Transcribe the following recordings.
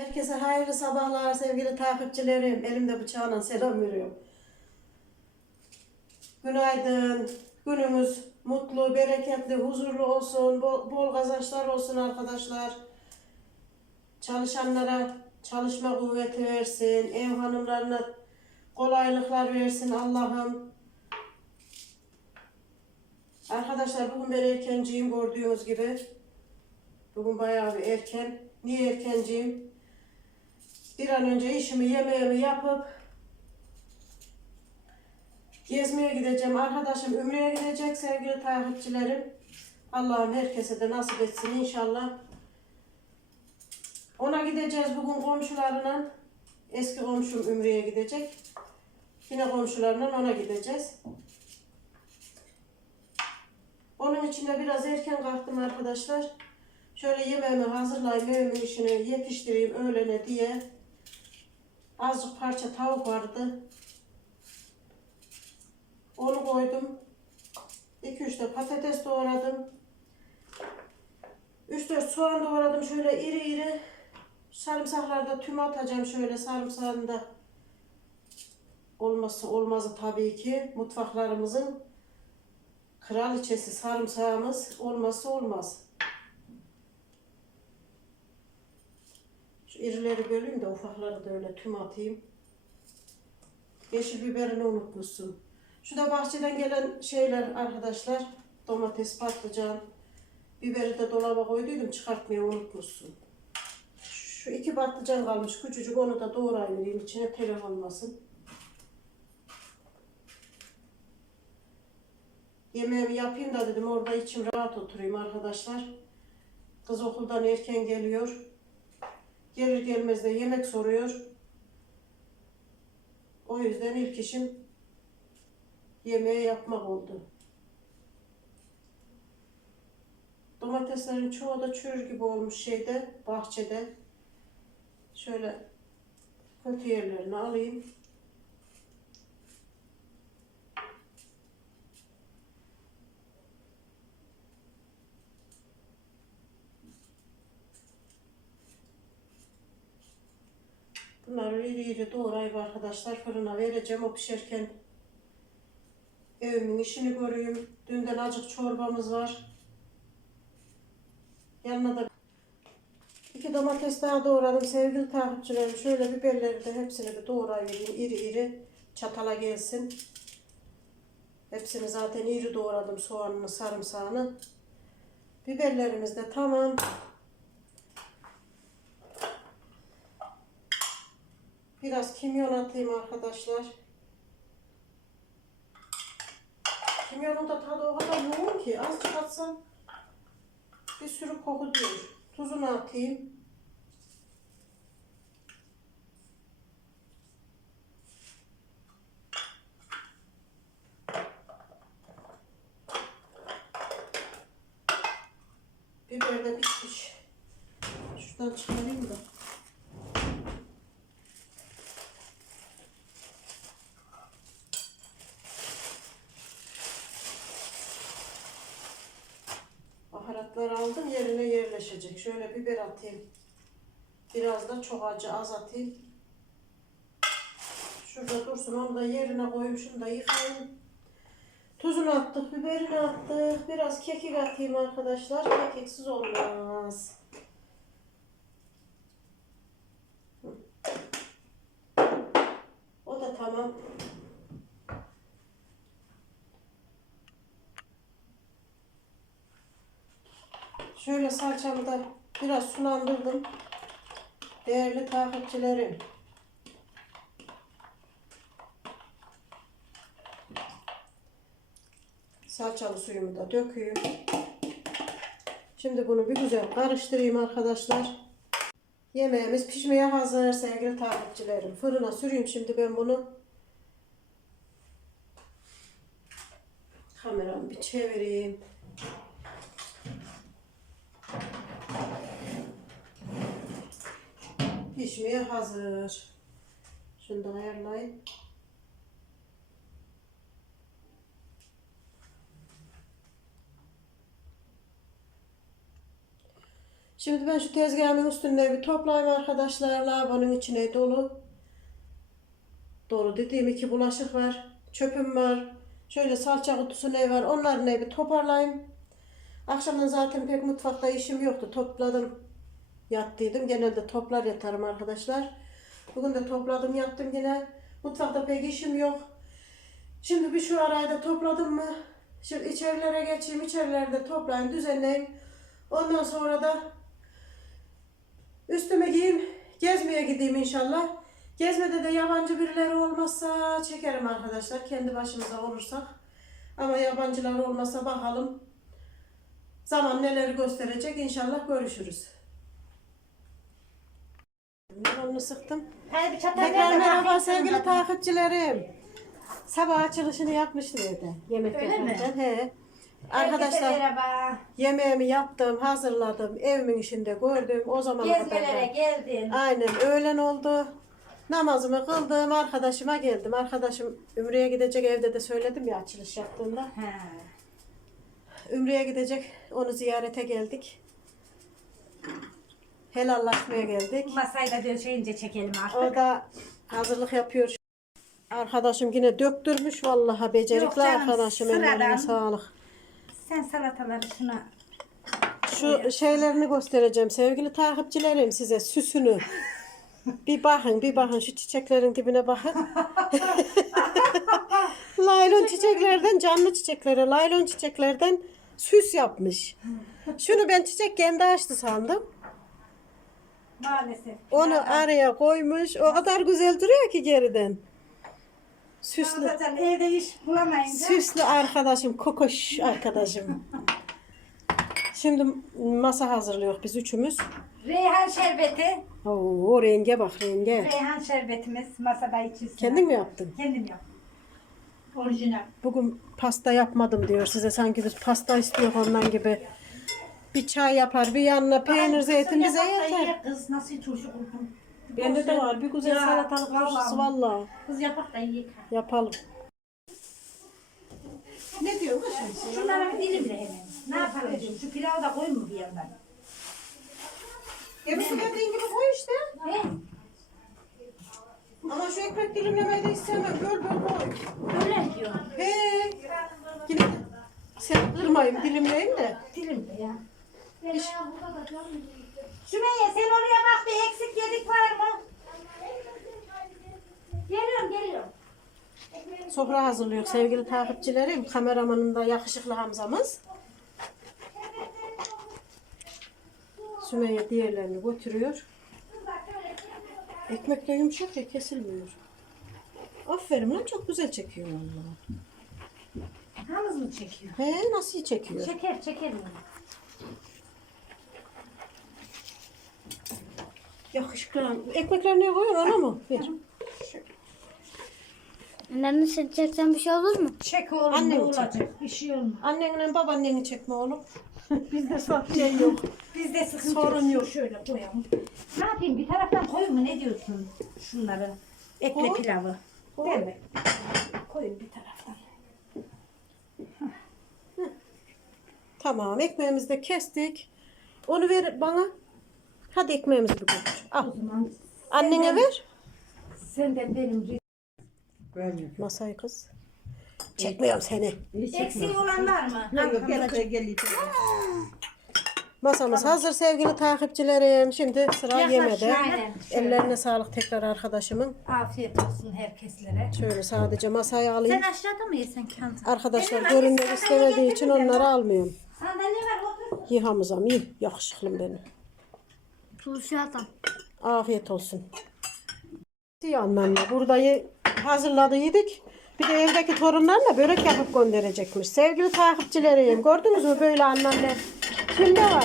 Herkese hayırlı sabahlar sevgili takipçilerim. Elimde bıçağla selam veriyorum. Günaydın. Günümüz mutlu, bereketli, huzurlu olsun. Bol, bol kazançlar olsun arkadaşlar. Çalışanlara çalışma kuvveti versin. Ev hanımlarına kolaylıklar versin Allah'ım. Arkadaşlar bugün ben erkenciyim gördüğünüz gibi. Bugün bayağı bir erken. Niye erkenciyim? Bir an önce işimi, yemeğimi yapıp gezmeye gideceğim. Arkadaşım Ümre'ye gidecek sevgili takipçilerim. Allah'ım herkese de nasip etsin inşallah. Ona gideceğiz bugün komşularla. Eski komşum Ümre'ye gidecek. Yine komşularla ona gideceğiz. Onun için de biraz erken kalktım arkadaşlar. Şöyle yemeğimi hazırlayayım, evimin işini yetiştireyim öğlene diye. Azıcık parça tavuk vardı. Onu koydum. 2-3 de patates doğradım. 3-4 soğan doğradım şöyle iri iri. Sarımsaklarda tüm atacağım şöyle sarımsağını da olmazsa olmazı tabii ki mutfaklarımızın kraliçesi sarımsağımız olmazsa olmaz. İrileri böleyim de ufakları da öyle tüm atayım. Yeşil biberini unutmuşsun. Şu da bahçeden gelen şeyler arkadaşlar. Domates, patlıcan. Biberi de dolaba koyduydum çıkartmayı unutmuşsun. Şu iki patlıcan kalmış küçücük onu da doğrayayım içine telef olmasın. Yemeğimi yapayım da dedim orada içim rahat oturayım arkadaşlar. Kız okuldan erken geliyor. Gelir gelmez de yemek soruyor. O yüzden ilk işim yemeği yapmak oldu. Domateslerin çoğu da çürür gibi olmuş şeyde, bahçede. Şöyle kötü yerlerini alayım. Bunları iri iri doğrayıp arkadaşlar fırına vereceğim. O pişerken evimin işini göreyim. Dünden acık çorbamız var. Yanına da iki domates daha doğradım sevgili takipçilerim. Şöyle biberleri de hepsini bir doğrayayım iri iri çatala gelsin. Hepsini zaten iri doğradım soğanını sarımsağını. Biberlerimiz de tamam. Biraz kimyon atayım arkadaşlar. Kimyonun da tadı o kadar yoğun ki azıcık atsam bir sürü koku diyor. Tuzunu atayım. Biber de bitmiş. Şuradan çıkarayım da. Baharatları aldım yerine yerleşecek. Şöyle biber atayım. Biraz da çok acı az atayım. Şurada dursun onu da yerine koyayım. Şunu da yıkayayım. Tuzunu attık, biberini attık. Biraz kekik atayım arkadaşlar. Kekiksiz olmaz. Hı. O da tamam. Şöyle salçamı da biraz sulandırdım. Değerli takipçilerim. Salçalı suyumu da döküyorum. Şimdi bunu bir güzel karıştırayım arkadaşlar. Yemeğimiz pişmeye hazır sevgili takipçilerim. Fırına süreyim şimdi ben bunu. Kameramı bir çevireyim. Pişmeye hazır. Şunu da ayarlayayım. Şimdi ben şu tezgahımın üstünde bir toplayayım arkadaşlar. Lavabonun içine dolu. Dolu dediğim iki bulaşık var. Çöpüm var. Şöyle salça kutusu ne var. Onları ne bir toparlayayım. Akşamdan zaten pek mutfakta işim yoktu. Topladım. Yattıydım. Genelde toplar yatarım arkadaşlar. Bugün de topladım yattım yine. Mutfakta pek işim yok. Şimdi bir şu arayı da topladım mı? Şimdi içerilere geçeyim. İçerilerde toplayayım, düzenleyeyim. Ondan sonra da üstüme giyeyim. Gezmeye gideyim inşallah. Gezmede de yabancı birileri olmazsa çekerim arkadaşlar. Kendi başımıza olursak. Ama yabancılar olmasa bakalım. Zaman neleri gösterecek inşallah görüşürüz. Limonunu sıktım. Hadi bir çatal Tekrar merhaba sevgili takipçilerim. Sabah açılışını yapmıştım evde. Yemek Öyle mi? yaparken. He. Herkese Arkadaşlar merhaba. yemeğimi yaptım, hazırladım, evimin içinde gördüm. O kadar Gezmelere geldin. Aynen öğlen oldu. Namazımı kıldım, arkadaşıma geldim. Arkadaşım Ümre'ye gidecek evde de söyledim ya açılış yaptığımda. Ha. Ümre'ye gidecek, onu ziyarete geldik. Helallaşmaya geldik. Masayı da döşeyince çekelim artık. O da hazırlık yapıyor. Arkadaşım yine döktürmüş vallahi becerikli Yok canım, arkadaşım sıradan. ellerine sağlık. Sen salataları şuna. Şu şeylerini göstereceğim sevgili takipçilerim size süsünü. bir bakın bir bakın şu çiçeklerin dibine bakın. laylon çiçeklerden canlı çiçeklere laylon çiçeklerden süs yapmış. Şunu ben çiçek kendi açtı sandım. Maalesef. Onu araya koymuş. O kadar güzel duruyor ki geriden. Süslü. Zaten evde iş bulamayınca. Süslü arkadaşım, kokoş arkadaşım. Şimdi masa hazırlıyor biz üçümüz. Reyhan şerbeti. Oo renge bak renge. Reyhan şerbetimiz masada içilsin. Kendin mi yaptın? Kendim yaptım. Orijinal. Bugün pasta yapmadım diyor size sanki biz pasta istiyor ondan gibi. Bir çay yapar, bir yanına peynir, zeytin bize yeter. Kız nasıl turşu kurdun? Bende de var bir güzel Ya, salatalık vallahi. turşusu valla. Kız yapak da yiyek. Yapalım. Ne diyor kız? Şunlara bir dilimle hemen. Ne yapalım diyorum. Şu pilavı da koyun mu bir yandan? Yemek dediğin gibi koy işte. He? Ama şu ekmek dilimlemeyi de istemem. Böl böl koy. Öyle diyor. He. Yine sen kırmayayım dilimleyeyim de. Dilimle ya. Sümeyye sen oraya bak bir eksik yedik var mı? Geliyorum geliyorum. Sofra hazırlıyor sevgili takipçilerim. Kameramanım da yakışıklı Hamza'mız. Sümeyye diğerlerini götürüyor. Ekmek de yumuşak ya kesilmiyor. Aferin lan çok güzel çekiyor vallahi. Hamız mı çekiyor? He nasıl çekiyor? Çeker çeker mi? Yakışıklı. Ekmekler ne koyuyor ona mı? Ver. Annemle seçeceksen bir şey olur mu? Çek oğlum Annem ne olacak? Bir şey olmaz. Annenle babaanneni çekme oğlum. Bizde şey yok. Bizde sıkıntı Sorun yok. Şöyle koyalım. Ne yapayım bir taraftan koyayım mı ne diyorsun şunları? Ekle Koy. pilavı. Koy. Değil mi? Koyayım bir taraftan. Tamam ekmeğimizi de kestik. Onu ver bana. Hadi ekmeğimizi bir götür. Al. O zaman Annene ver. sen de benim Masayı kız. Çekmiyorum seni. Eksiği olan var mı? Masamız hazır sevgili takipçilerim. Şimdi sıra Yaklaş, yemede. aynen. Şöyle. Ellerine sağlık tekrar arkadaşımın. Afiyet olsun herkeslere. Şöyle sadece masayı alayım. aşağıda mı yesen kanta? Arkadaşlar görünmek istemediği için onları almıyorum. Sandalye var otur. Yi Hamzam yi. Yakışıklım benim. Turşu adam. Afiyet olsun. İyi annemle. Burada ye- hazırladı yedik. Bir de evdeki torunlarla börek yapıp gönderecekmiş. Sevgili takipçilerim gördünüz mü böyle annemle? Kimde var?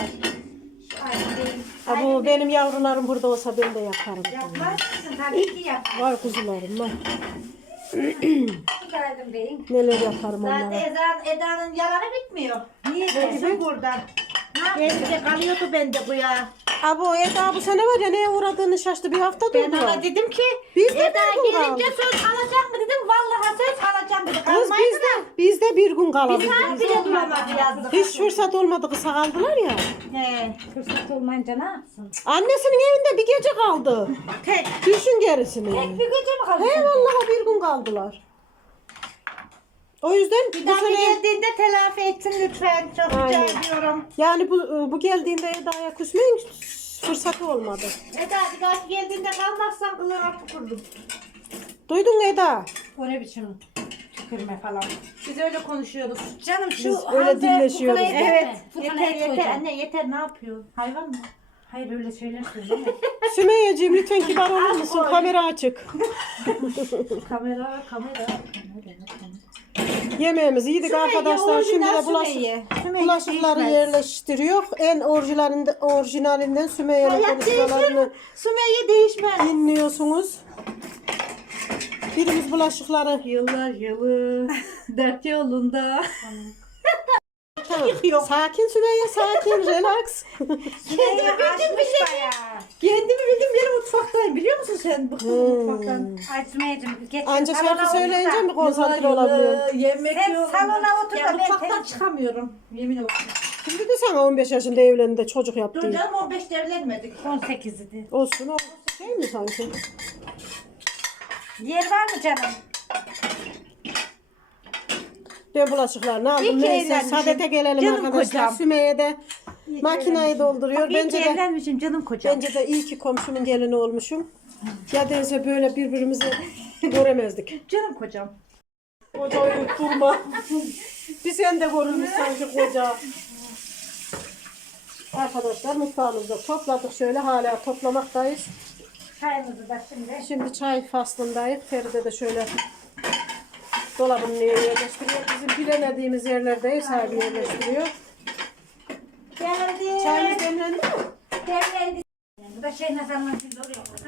Ha, bu benim yavrularım burada olsa ben de yaparım. Yapmaz mısın? Tabii ki yapar. Vay kuzularım vay. Günaydın beyim. Neler yaparım Zaten onlara. Eda, Eda'nın yalanı bitmiyor. Niye dersin burada? Ne Gelince kalıyordu bende bu ya. Abo Eda bu sene var ya neye uğradığını şaştı bir hafta Ben durdu. ona dedim ki Biz de Eda bir gün gelince kaldık. söz alacak mı dedim. Vallahi söz alacağım dedi. Kız Kalmaydı bizde, bizde bir gün kalabildik. Saat bile duramadı yazdık. Hiç fırsat olmadı kısa kaldılar ya. He, fırsat olmayınca ne yapsın? Annesinin evinde bir gece kaldı. Tek. Düşün gerisini. Tek bir gece mi kaldı? He vallahi bir gün kaldılar. O yüzden Bir bu daha sene geldiğinde telafi etsin lütfen. Çok rica Aynen. ediyorum. yani bu bu geldiğinde Eda'ya küsmeyin fırsatı olmadı. Eda bir daha geldiğinde kalmazsan kılına tükürdüm. Duydun mu Eda? O ne biçim tükürme falan. Biz öyle konuşuyoruz. Canım şu Biz öyle Hande dilleşiyoruz. Furkan'a yeter Evet. mi? Furkan'a Yeter, et yeter. koyacağım. Anne yeter ne yapıyor? Hayvan mı? Hayır öyle şeyler söyleme. Sümeyye'ciğim lütfen kibar olur musun? Kamera açık. kamera, kamera. Yemeğimizi yedik arkadaşlar. Şimdi de bulaşık, bulaşıkları yerleştiriyor. En orijinalinden, orijinalinden Sümeyye'nin Hayat konuşmalarını Sümeyye değişmez. dinliyorsunuz. Birimiz bulaşıkları Yıllar yılı dert yolunda. Tamam. Sakin Sümeyye sakin relax. Sümeyye açmış bayağı. Kendimi bildim beri mutfaktayım biliyor musun sen? Bıktım mutfaktan. Ay Sümeyye'cim geç. Anca şarkı söyleyince mi konsantre olabiliyorsun? Yemek Sen yok. salona otur da ben mutfaktan çıkamıyorum. Yemin olsun. Şimdi de sana 15 yaşında evlendiğinde çocuk Dur yaptı. canım 15'te evlenmedik. 18 idi. Olsun o şey mi sanki? Yer var mı canım? Ben bulaşıklarını aldım. İyi ki Neyse evlenmişim. saadete gelelim Canım arkadaşlar. kocam. Sümeyye de makineyi dolduruyor. İyi Bence ki de evlenmişim canım kocam. bence de iyi ki komşumun gelini olmuşum. Ya değilse böyle birbirimizi göremezdik. Canım kocam. Koca uyutturma. Bir sen de görünmüş sanki koca. Arkadaşlar mutfağımızda topladık şöyle hala toplamaktayız. Çayımızı da şimdi. Şimdi çay faslındayız. Feride de şöyle dolabın neye yerleştiriyor. Bizim bilemediğimiz yerlerdeyiz abi yerleştiriyor. Geldi. Çayımız demlendi mi? Demlendi. Bu da şey zaman şimdi oraya koy.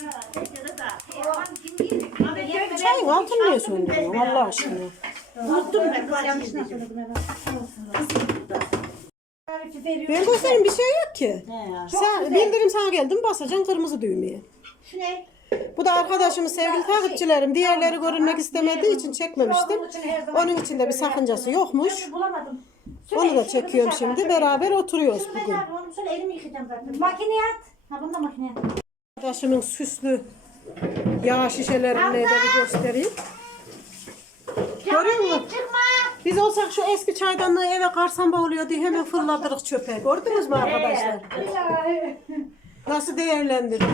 Çayın altını niye söndürüyorsun Allah aşkına? Unuttum ben. Ben göstereyim bir şey yok ki. Sen, bildirim sana geldim basacaksın kırmızı düğmeye. Şu ne? Bu da arkadaşımız sevgili takipçilerim. Diğerleri görünmek istemediği için çekmemiştim. Onun için de bir sakıncası yokmuş. Onu da çekiyorum şimdi. Beraber oturuyoruz bugün. Makineye at. Ha bunu da makineye at. Arkadaşımın süslü yağ şişelerini de bir göstereyim. Görüyor musun? Biz olsak şu eski çaydanlığı eve karsamba oluyor diye hemen fırlatırız çöpe. Gördünüz mü arkadaşlar? Nasıl değerlendirir?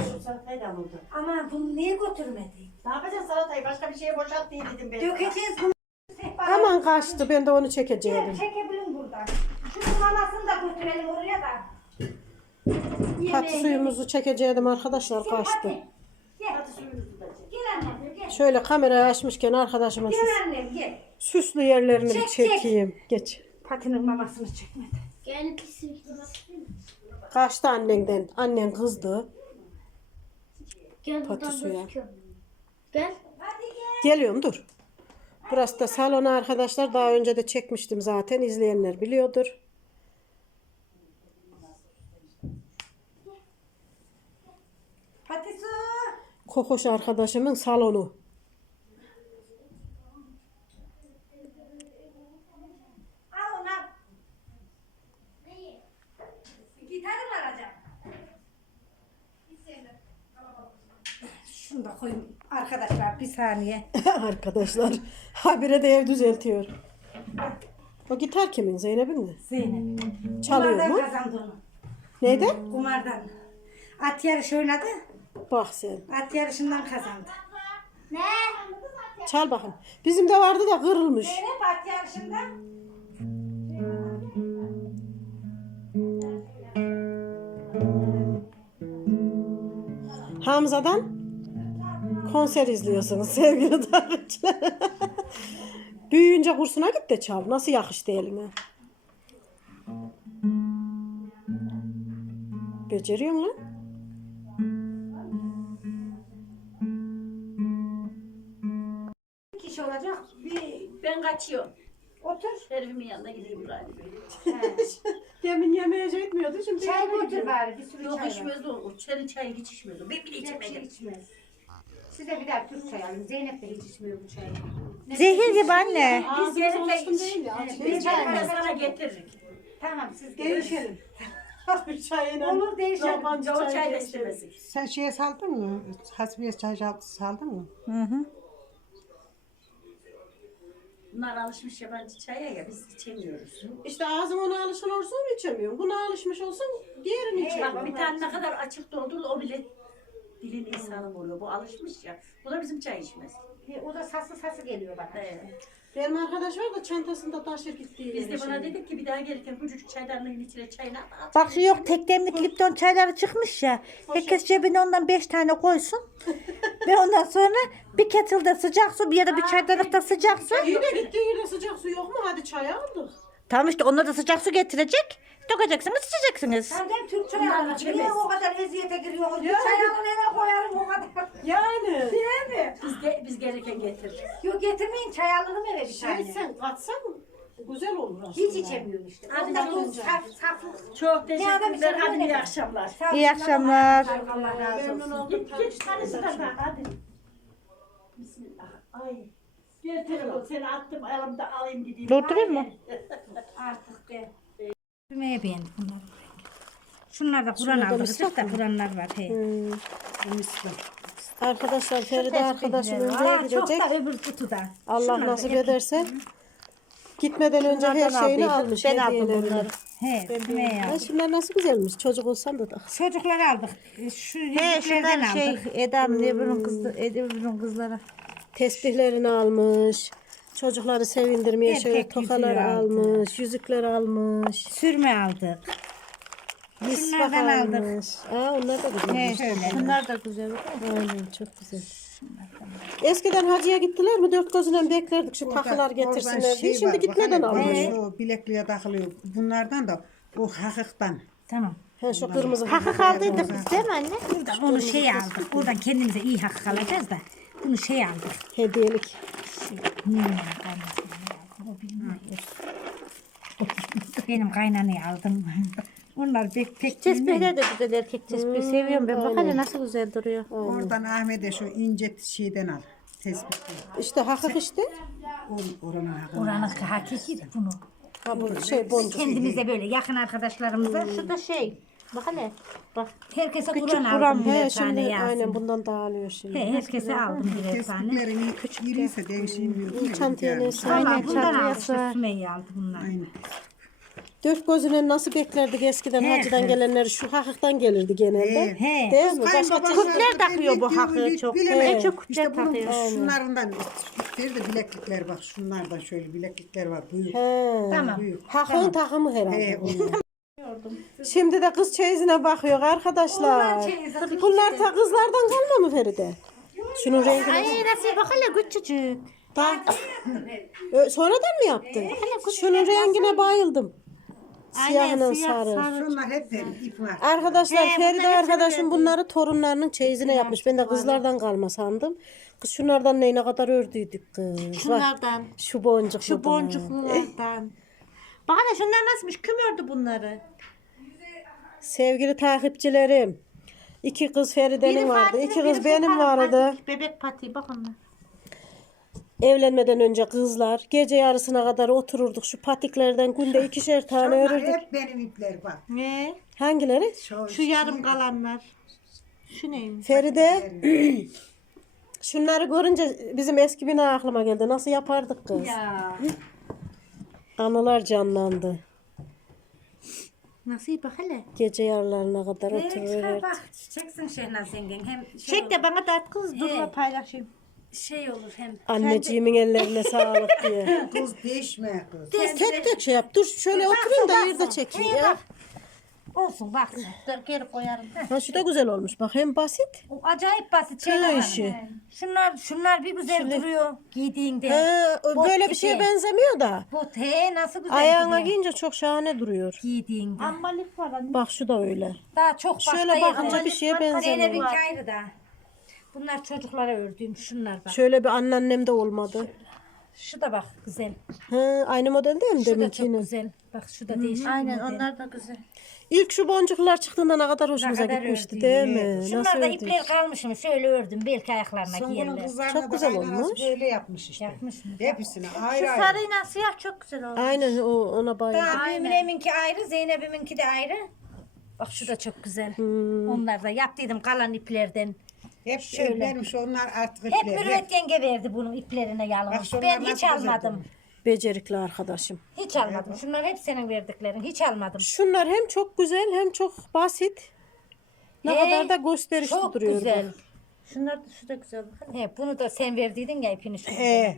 Ama bunu niye götürmedin? Ne yapacaksın salatayı? Başka bir şeye boşalt diye dedim ben. Dökeceğiz bunu. Aman kaçtı ben de onu çekeceğim. Çekebilin buradan. Şunun mamasını da götürelim oraya da. Katı suyumuzu çekeceğim arkadaşlar kaçtı. Gel. Gel annem gel. Şöyle kamerayı açmışken arkadaşımın süs- Gel annem gel. süslü yerlerini bir Çek, çek. çekeyim. Geç. Patinin mamasını çekmedi. Gel pisi. Kaçtı annenden. Annen kızdı. Gel Pati buradan suya. gözüküyor. Gel. Hadi gel. Geliyorum dur. Burası da salonu arkadaşlar. Daha önce de çekmiştim zaten. İzleyenler biliyordur. Pati su. Kokoş arkadaşımın salonu. Al onu al. Gitarı mı alacağım? Şunu da koyayım arkadaşlar bir saniye. arkadaşlar. Habire de ev düzeltiyor. O gitar kimin? Zeynep'in mi? Zeynep. Çalıyor Kumardan mu? kazandı onu. Neydi? Kumardan. At yarışı oynadı. Bak sen. At yarışından kazandı. Ne? Çal bakın. Bizim de vardı da kırılmış. Zeynep at yarışında. Hamza'dan konser izliyorsunuz sevgili takipçiler. Büyüyünce kursuna git de çal. Nasıl yakıştı eline? Beceriyor mu? Kişi olacak. Bir, ben kaçıyorum. Otur. Şerifimin yanına gideyim galiba. He. Demin yemeğe şey etmiyordu şimdi. Çay yemeğe götür bari bir sürü Yok çay var. içmez o. O çeri çayı hiç içmiyordu. Ben bile Yok, şey içemedim. içmez. Size bir daha Türk çay alın. Zeynep de hiç içmiyor bu çayı. Zehir gibi anne. Biz alışkın de değil ya. Evet, Biz var. sana getiririk. Tamam siz gelin. Değişelim. Çayına. Olur değişelim. Yabancı O çay da istemezdik. Sen şeye saldın mı? Hasbiye çay saldın mı? Hı hı. Bunlar alışmış yabancı çaya ya biz içemiyoruz. İşte ağzın ona alışkın olursa onu içemiyorum. Buna alışmış olsun diğerini içemiyorum. Bak bir tane ne kadar açık doldurdu o bile dilin insanı oluyor. Bu alışmış ya. Bu da bizim çay içmez. E, O da sası sası geliyor bana. Evet. Benim arkadaş var da çantasında taşır gittiği Biz de şey. dedik ki bir daha gelirken küçücük çaydanlığın içine çayını at. Bak şu yok tek demlik Lipton çayları çıkmış ya. Herkes cebine ondan beş tane koysun. Ve ondan sonra bir kettle'da sıcak su bir ya da bir çaydanlıkta sıcak su. İyi de gittiğin yere sıcak su yok mu? Hadi çay aldık. Tamam işte onlar da sıcak su getirecek. Dökeceksiniz içeceksiniz. Senden Türk çay alın. Niye o kadar eziyete giriyorsunuz? Ya. Çay alın eve koyarım o kadar. Yani. Değil mi? Biz, ge- biz gelirken getiririz. Yok getirmeyin çay alırım eve bir Şey tane. sen katsan güzel olur aslında. Hiç içemiyorum işte. Hadi saf. Çok Ne adam teşekkürler. Hadi iyi akşamlar. İyi akşamlar. Allah razı Memnun olsun. oldum. Git git tanesi de hadi. Bismillah. Ay. Gel telefon seni attım elimde alayım gideyim. Doldurayım mı? Artık de. Yemeği beğendim bunları. Şunlar da Kur'an Şurada aldık. mısrak Sık da Kur'anlar var. He. Arkadaşlar Feride arkadaşım Aa, Ümre'ye çok gidecek. da öbür kutuda. Allah Şunlar da nasip ederse. Gitmeden önce her Bunlardan şeyini aldıydık. almış. Ben aldım hediyelerini. bunları. He, Sümeyye Ha, şunlar nasıl güzelmiş. Çocuk olsam da. tak. Çocukları aldık. Şu He, yüzüklerden şunlar şey aldık. Eda'nın öbürünün kızı, öbürünün kızları. Tesbihlerini almış. Çocukları sevindirmeye Erkek şöyle yüzüğü tokalar aldı. almış. Yüzükler almış. Sürme aldık. Misbah Şunlardan aldık. almış. Aa, onlar da güzel. He şöyle. Bunlar da güzel. Aynen çok güzel. Eskiden hacıya gittiler mi dört gözünden beklerdik şu takılar Oradan- getirsinler diye. şey Şimdi var, gitmeden bak hele, alıyor. Şu bilekliğe takılıyor. Bunlardan da bu hakıktan. Tamam. He şu kırmızı. Hakik aldıydık biz değil mi anne? Buradan onu şey aldık. Buradan kendimize iyi hakkı alacağız da. Bunu şey aldık. Hediyelik. Hmm, o bilmiyor. Benim kaynanayı aldım. Onlar pek pek Tespihler de güzel erkek tespihi seviyorum ben. Bak hele nasıl güzel duruyor. Oradan Ahmet'e şu ince şeyden al. Tespitli. İşte hakik işte. Or, oranın hakkı. Oranın hakiki bunu. Ha bu şey boncuk. Kendimize böyle yakın arkadaşlarımıza Şu da şey. Bak hele. Bak. herkese Küçük Kur'an Kur'an, aldım birer He tane şimdi Yasin. aynen bundan dağılıyor şimdi. He, herkese aldım birer tane. Tespitlerin küçük iriyse değişmiyor. Çantaya neyse. Aynen, bundan çantaya aldık. sığar. Sümeyye aldı bunlar. Aynen. Dört gözüne nasıl beklerdik eskiden He, hacıdan he. gelenler şu hakikten gelirdi genelde. He. Değil mi? Başka Kürtler takıyor bu hakkı çok. En çok İşte Kürtler bunun takıyor. şunlarından bir de bileklikler bak şunlardan şöyle bileklikler var büyük. He. Tamam. Büyük. Hakın takımı herhalde. He, onlar. Şimdi de kız çeyizine bakıyor arkadaşlar. Bunlar ta kızlardan kalma mı Feride? Şunun rengine Ay nasıl bak hele küçücük. Ö, Sonradan mı yaptın? Şunun rengine bayıldım. Siyahının siyah, sarı. sarı. Şunlar hep benim ip var. Arkadaşlar He, Feride arkadaşım bunları torunlarının çeyizine yapmış. Ben de kızlardan kalma sandım. Kız şunlardan ne ne kadar ördüydük kız. Bak, Şunlardan. şu boncuklu. Şu boncuklulardan. Bak hele şunlar nasılmış? Kim ördü bunları? Sevgili takipçilerim. iki kız Feride'nin Biri vardı. Fatih'in, iki biri kız benim Sultan'ın vardı. Patik, Bebek pati bak onlar. Evlenmeden önce kızlar gece yarısına kadar otururduk şu patiklerden günde ikişer tane Şunlar örürdük. hep benim ipler bak. Ne? Hangileri? Şu, Şu yarım kalanlar. Şu neymiş? Feride şunları görünce bizim eski bina aklıma geldi. Nasıl yapardık kız? Ya. Anılar canlandı. Nasıl bak hele. Gece yarılarına kadar Evet, çıkar otururuz. bak. Çeksin Şehnaz yengen. Hem şey, Çek de bana da at kız. Dur He. da paylaşayım. şey olur hem. Anneciğimin ellerine sağlık diye. Kız değişme kız. Tek tek şey yap. Dur şöyle oturayım da yerde çekeyim ya. Olsun bak. Geri koyarım. Ha şu da güzel olmuş. Bak hem basit. O acayip basit şeyler. Var. işi. Şunlar şunlar bir güzel duruyor giydiğinde. He, Bot böyle bir şeye gibi. benzemiyor da. Bu he nasıl güzel Ayağına duruyor giyince çok şahane duruyor. giydiğinde. Ammalık var anne. Bak şu da öyle. Daha çok Şöyle bakınca bir şeye Zeynep'in benzemiyor. ayrı da. Bunlar çocuklara ördüğüm şunlar bak. Şöyle bir anneannem de olmadı. Şu da bak güzel. Ha, aynı model değil mi Şu da çok deminkinin? güzel. Bak şu da değişik. Aynen model. onlar da güzel. İlk şu boncuklar çıktığında ne kadar hoşumuza kadar gitmişti değil mi? Şunlar da ördük? ipler kalmışım. Şöyle ördüm. Belki ayaklarına Songül'ün giyerler. kızlarına Çok da güzel kaynanası olmuş. Böyle yapmış işte. Yapmış mı? Hepsine ayrı Şu ayrı. sarıyla siyah çok güzel oldu. Aynen o ona bayıldım. Daha Büyümüneminki ayrı, Zeynep'iminki de ayrı. Bak şu da çok güzel. Hmm. Onlar da yaptıydım kalan iplerden. Hep Şöyle. iplermiş onlar artık Hep ipler. Mürüvvet yenge verdi bunun iplerine Bak şunlar Ben nasıl hiç güzel almadım. durmuş. Becerikli arkadaşım. Hiç almadım. Şunlar hep senin verdiklerin. Hiç almadım. Şunlar hem çok güzel hem çok basit. Ne He, kadar da gösterişli Çok duruyor. güzel. bak. Şunlar da şu da güzel. Bakın. He, bunu da sen verdiydin ya ipini şu. He.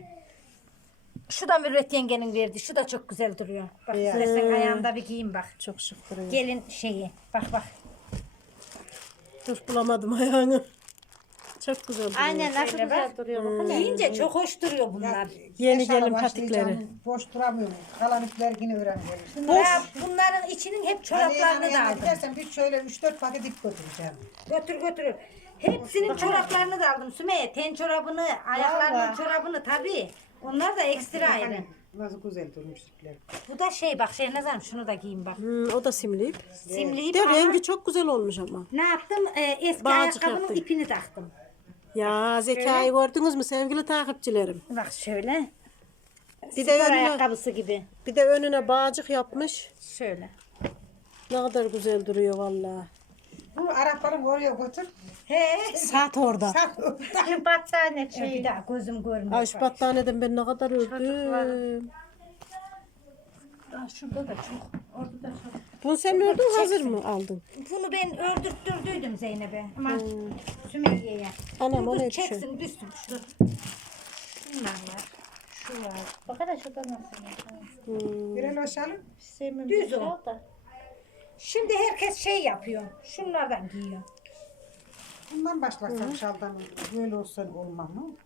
Şu da Mürüvvet yengenin verdi. Şu da çok güzel duruyor. Bak Ya. istersen ayağımda bir giyin bak. Çok şık duruyor. Gelin şeyi. Bak bak. Dur bulamadım ayağını. Çok güzel duruyor. Aynen nasıl Şöyle güzel bak. duruyor bakın. Giyince çok hoş duruyor bunlar. Yeni Yaşara gelin başlayacağım, patikleri. Boş duramıyorum. Kalan ipler yine öğrenmiyorum. Ya bunların içinin hep çoraplarını da aldım. Gidersen bir şöyle 3-4 paket ip götüreceğim. Götür götür. Hepsinin çoraplarını da aldım Sümeyye. Ten çorabını, ayaklarının Vallahi. çorabını tabii. Onlar da ekstra ayrı. Hani Nasıl güzel durmuş ipler. Bu da şey bak şey nazarım şunu da giyin bak. Hmm, o da simli ip. Simli ip De ama rengi çok güzel olmuş ama. ne yaptım? Ee, eski Bağcık ayakkabının yaptın. ipini taktım. Ya zekayı gördünüz mü sevgili takipçilerim? Bak şöyle. Bir de Spor önüne, ayakkabısı gibi. bir de önüne bağcık yapmış. Şöyle. Ne kadar güzel duruyor vallahi. Bu Arapların oraya götür. He. Sat orada. Sat orada. Şu battaniye Şey. Bir şey. daha gözüm görmüyor. Ay şu battaniyeden ben ne kadar ördüm. Aa, Şurada da çok. Orada da çok. Bunu sen ördün hazır mı aldın? Bunu ben ördürttürdüydüm Zeynep'e. Ama Sümeyye'ye. Anam o Dur ne düşün. çeksin düşsün. Dur. Şunlar var. Şu var. Bakın da şurada nasıl. Bir el hoşalım. Sevmem. Düz o. da. Şimdi herkes şey yapıyor. Şunlardan giyiyor. Bundan başlasam şaldan böyle olsa olmaz mı?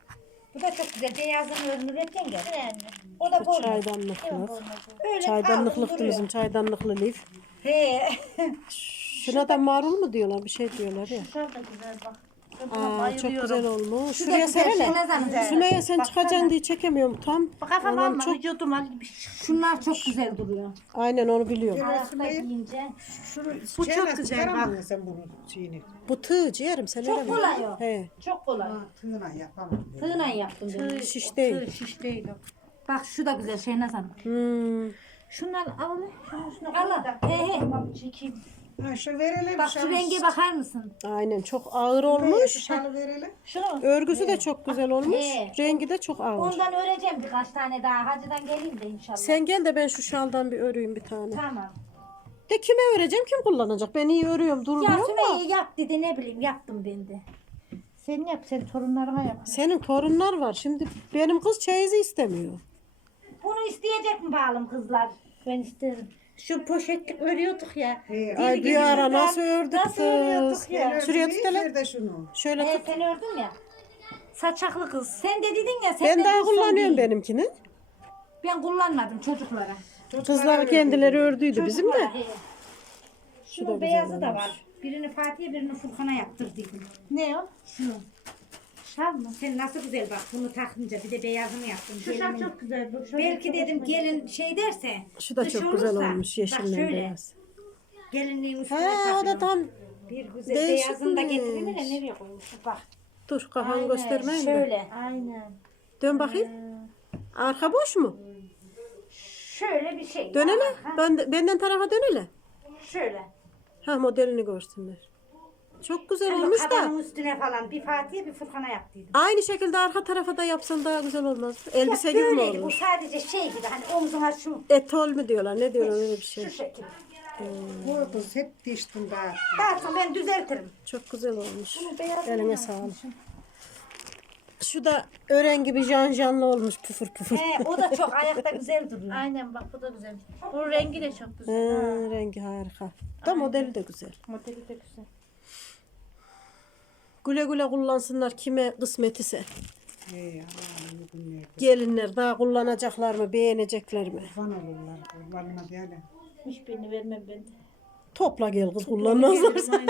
Bu da çok güzel. Beyazın örnür etken gel. O da bol. Çaydanlıklık. Öyle Çaydanlıklıktı bizim çaydanlıklı lif. He. Şuna da marul mu diyorlar bir şey diyorlar ya. Şurada güzel bak. Aa, çok güzel olmuş. Şuraya serene. Sümeyye sen çıkacaksın diye çekemiyorum tam. Kafam Anam alma çok vücudum al. Şunlar çok güzel duruyor. aynen onu biliyorum. Ayakta giyince. Bu Şey çok güzel bak. sen bunu şeyini. Bu tığ ciğerim sen Çok öyle mi? kolay o. He. Çok kolay. Tığla yapamam. Tığla yaptım. Tığ- Şiş değil. tığ Şiş değil o. Bak şu da güzel şey ne zaman? Hmm. Şundan al. Üstüne Al. He, he. Çekeyim. Ha, şu verelim. Bak şu renge bakar mısın? Aynen çok ağır Şu olmuş. şalı verelim. Şunu. Örgüsü de çok güzel olmuş. He. Rengi de çok ağır. Ondan öreceğim birkaç tane daha. Hacıdan geleyim de inşallah. Sen gel de ben şu şaldan bir öreyim bir tane. Tamam. De kime öreceğim kim kullanacak? Ben iyi örüyorum Ya durmuyor mu? Sümeyye yap dedi ne bileyim yaptım ben de. Sen yap. Sen torunlarına yap. Senin torunlar var. Şimdi benim kız çeyizi istemiyor. Bunu isteyecek mi bağlım kızlar? Ben isterim. Şu poşetlik örüyorduk ya. He, Ay bir ara şuradan nasıl ördük nasıl kız. örüyorduk ya? Şuraya bir, tut hele. Ver de şunu. Şöyle He, tut. sen ördün ya. Saçaklı kız. Sen de dedin ya sen Ben de daha kullanıyorum diye. benimkini. Ben kullanmadım çocuklara. Kızlar kendileri ördüydü bizim de. Çocuklara, he. da Şunun beyazı da var. Birini Fatih'e birini Furkan'a yaptırdıydım. Ne o? Şunu. Şal mı? Sen nasıl güzel bak bunu takınca bir de beyazını yaptım. Şu şal Gelinin- çok güzel. Bu şöyle Belki çok dedim hoşuma gelin şey derse. Şu da dış çok güzel olursa, olmuş bak yeşille şöyle, beyaz. Gelinliğin üstüne Ha o da takıyorum. tam Bir güzel Değişikmiş. beyazını da getireyim de nereye koymuş? Bak. dur kafanı Aynen, göstermeyin de. Şöyle. Aynen. Dön bakayım. Arka boş mu? Şöyle bir şey. Dön hele. Ha, Ben, benden tarafa dön hele. Şöyle. Ha modelini görsünler. Çok güzel Hani olmuş da. üstüne falan bir Fatih'e bir Furkan'a yaptıydım. Aynı şekilde arka tarafa da yapsan daha güzel olmaz. Elbise Ya gibi mi böyleydi, Bu sadece şey gibi hani omzuna şu Etol mu diyorlar? Ne diyorlar öyle bir şey. şu şekil. Bu kız hep diştim daha. Daha ben düzeltirim. Çok güzel olmuş. Eline sağlık. Şu da ören gibi jan janlı olmuş püfür püfür. He, o da çok ayakta güzel duruyor. Aynen bak bu da güzel. Bu rengi de çok Ha, güzel. rengi harika. Da modeli de güzel. Modeli de güzel. Güle güle kullansınlar kime kısmet ise. Allah'ım? Gelinler daha kullanacaklar mı, beğenecekler mi? Kurban olurlar. Kurbanına diyelim. Hiçbirini vermem ben. Topla gel kız kullanmazlar.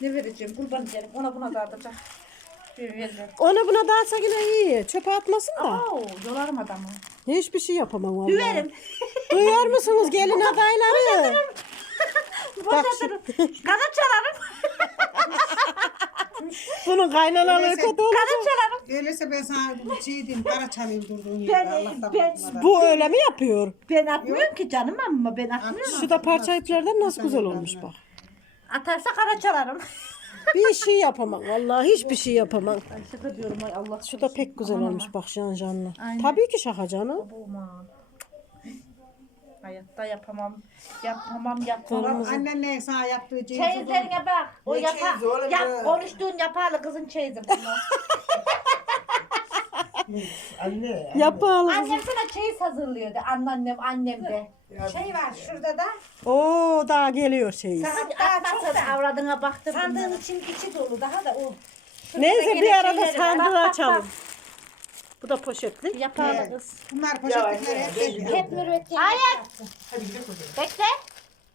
ne vereceğim? Kurban ederim. Ona buna dağıtacak. Ona buna dağıtsa yine iyi. Çöpe atmasın da. Oo, yolarım adamı. Hiçbir şey yapamam vallahi. Düverim. Duyuyor musunuz gelin adayları? Bak Boşaltırım. Kanat çalarım. bunun kaynanalığı kötü olacak. Kanat çalarım. Öyleyse ben sana şey diyeyim, para çalayım durduğun yerde. Ben, Allah'tan ben, korkmadan. Bu öyle mi yapıyor? ben atmıyorum ki canım ama ben atmıyorum. Şu da parça iplerden nasıl güzel olmuş bak. Atarsa kara çalarım. Bir şey yapamam vallahi hiçbir şey yapamam. Ay şaka diyorum ay Allah. Şu da pek güzel olmuş bak Can Can'la. Aynen. Tabii ki şaka canım. Aman. Hayatta yapamam. Yapamam yapamam. Annen ne sana yaptığı ceyiz Çeyizlerine bak. O Ne yapa, çeyizi oğlum yap, ya? konuştuğun yaparlı kızın çeyizi bunlar. Anne. Yapalım. Annem sana çeyiz hazırlıyordu. Anneannem, annem de. Şey var şurada da. Oo daha geliyor şey. Hadi atmasın avradına baktım. Sandığın için içi dolu daha da o. Şurada Neyse gene bir arada şeyleri var. sandığı Bak, bak, açalım. bak. Bu da poşetli. Yaparlı Evet. Bunlar poşetlikler hep Hep mürekkep. Hayır. Bekle.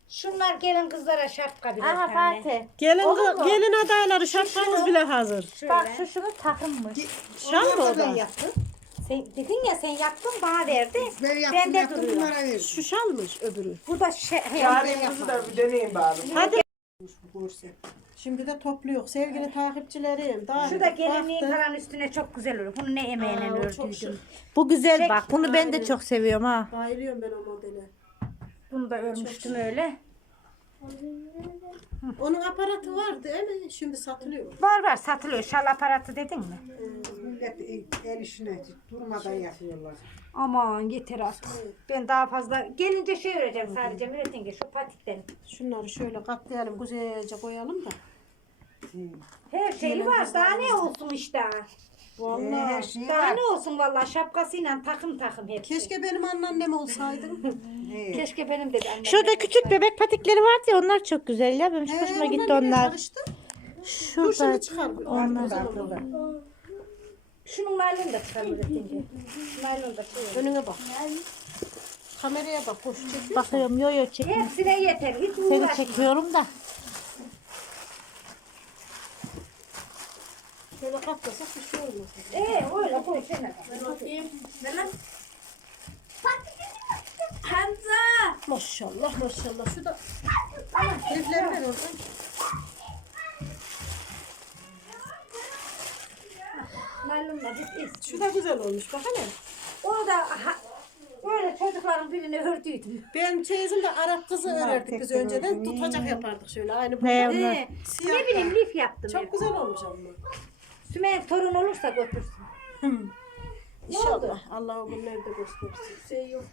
Şunlar gelin kızlara şapka birer Aha tane. Fatih. Gelin Olur mu? gelin adayları şapkanız bile hazır. Bak şu şunu takınmış. Şal mı o da yaptım. Sen dedin ya sen yaptın bana verdi. Ben yaptım Bende yaptım duruyor. bunlara verdim. Şu şalmış öbürü. Bu da şey. Yarın da bir deneyim bari. Hadi. Bu. Şimdi de topluyor sevgili takipçilerim. Daha Şu da gelinliğin baktım. kalan üstüne çok güzel olur. Bunu ne emeğine Aa, o çok ördüydüm. şık. Bu güzel Çek. bak. Bunu ben de Aynen. çok seviyorum ha. Bayılıyorum ben o modele. Bunu da örmüştüm öyle. Onun aparatı vardı değil mi? Şimdi satılıyor. Var var satılıyor. Şal aparatı dedin mi? Millet el- el işine durmadan yapıyorlar. Aman yeter artık. Ben daha fazla gelince şey öreceğim sadece müretinge şu patikten. Şunları şöyle katlayalım, güzelce koyalım da. Her şeyi var. Daha ne olsun işte. Ee, Vallahi. her şey Daha var. ne olsun vallahi şapkasıyla takım takım hepsi. Keşke benim anneannem olsaydım. Ee, Keşke benim de annem. Şurada küçük bebek patikleri vardı ya onlar çok güzel ya. Benim çok hoşuma Ee, gitti onları onlar. Dur Şurada. şimdi çıkar. Onlar. Olur. Şunun naylonu da çıkar müretinge. Naylonu da şey. Önüne bak. Kameraya bak. Boş çekiyor. Bakıyorum yo yo çek. Hepsine yeter. Hiç Seni uğraşma. çekiyorum da. Şöyle katlasak bir şey olmaz. Ee öyle koy sen de. Maşallah maşallah. Şu da Lifleri ver oradan. Naylonla biz Şu da güzel olmuş. Bak hele. Onu da ha, böyle çocukların birini ördüydüm. Ben çeyizimde Arap kızı örerdik biz önceden. gördüm. Tutacak yapardık şöyle. Aynı bu. Ne onlar? Ee, Siyah ne bileyim lif yaptım. Çok Çok güzel olmuş ama. Sümeyye torun olursa götürsün. İnşallah. Allah o günleri de göstersin. Şey yok.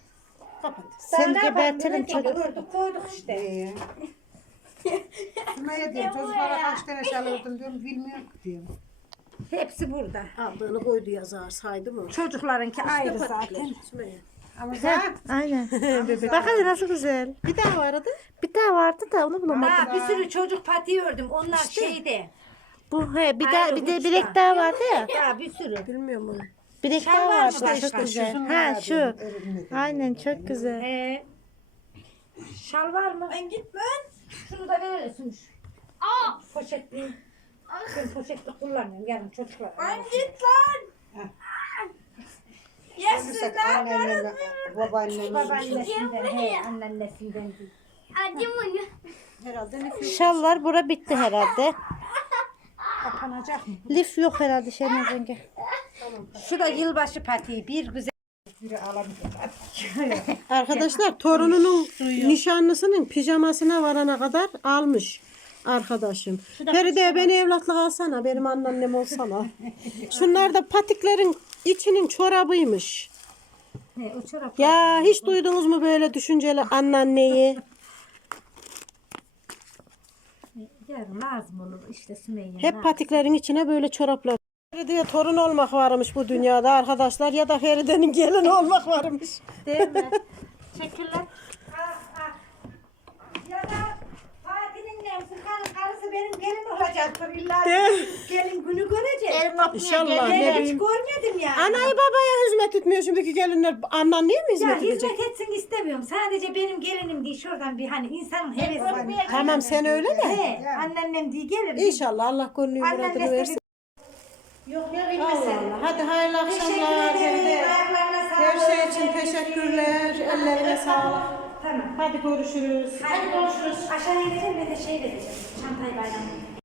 Kapat. Sen ne gebertirim yapalım? çocuk. Ördük koyduk işte. Ee, Sümeyye diyorum çocuklara kaç tane şal ördüm diyorum bilmiyorum ki diyorum. Hepsi burada. Aldığını koydu yazar saydı mı? Çocuklarınki ayrı zaten. Sümeyye. Ama zaten aynen. Bak hadi nasıl güzel. Bir daha vardı. Bir daha vardı da onu bulamadım. Ha, bir sürü çocuk pati ördüm. Onlar şeyde. Bu he bir daha Ayrı bir de uçta. bilek daha vardı ya. Ya bir sürü. Bilmiyorum onu. Bilek Şal daha var vardı. işte, Çok güzel. Ha şu. Aynen çok güzel. Ee, şal var mı? Ben git ben. Şunu da verelim. Aa. Poşetli. Ben poşetli kullanıyorum. Yarın çocuklar. Ben git lan. Olursa anneannemle, babaannemle. Babaannesinden. He anneannesinden değil. Acım onu. Herhalde nefis. Şallar bura bitti herhalde. Kapanacak mı? Lif yok herhalde Şenol yenge. Şu da yılbaşı patiği. Bir güzel. Biri. Arkadaşlar torununun nişanlısının pijamasına varana kadar almış arkadaşım. Feride beni evlatlık alsana benim anneannem olsana. Şunlar da patiklerin içinin çorabıymış. He, o çorap. Ya hiç duydunuz mu böyle düşünceli anneanneyi? Yarın lazım olur işte Sümeyye. Hep patiklerin içine böyle çoraplar. Feride'ye torun olmak varmış bu dünyada arkadaşlar ya da Feride'nin gelin olmak varmış. Değil mi? Teşekkürler. Ya da benim gelin olacaktır. İlla mi? gelin günü göreceğiz. İnşallah. Ben ne hiç bileyim. görmedim ya. Anayı babaya hizmet etmiyor şimdiki gelinler. Anneanneye mi Ya hizmet edecek? hizmet etsin istemiyorum. Sadece benim gelinim diye şuradan bir hani insanın hevesi var. Tamam sen öyle de. He, anneannem diye gelir. İnşallah Allah gönlünü muradını Anneannesi versin. Yok ya Allah. Allah. Hadi hayırlı Teşekkür akşamlar. ederim. Geldi. Ayaklarına sağlık. Her şey için teşekkürler. Ellerine sağlık. Tamam. Hadi görüşürüz. Hadi görüşürüz. Aşağıya ineceğim ve de şey vereceğim. Çantayı bayramlayayım.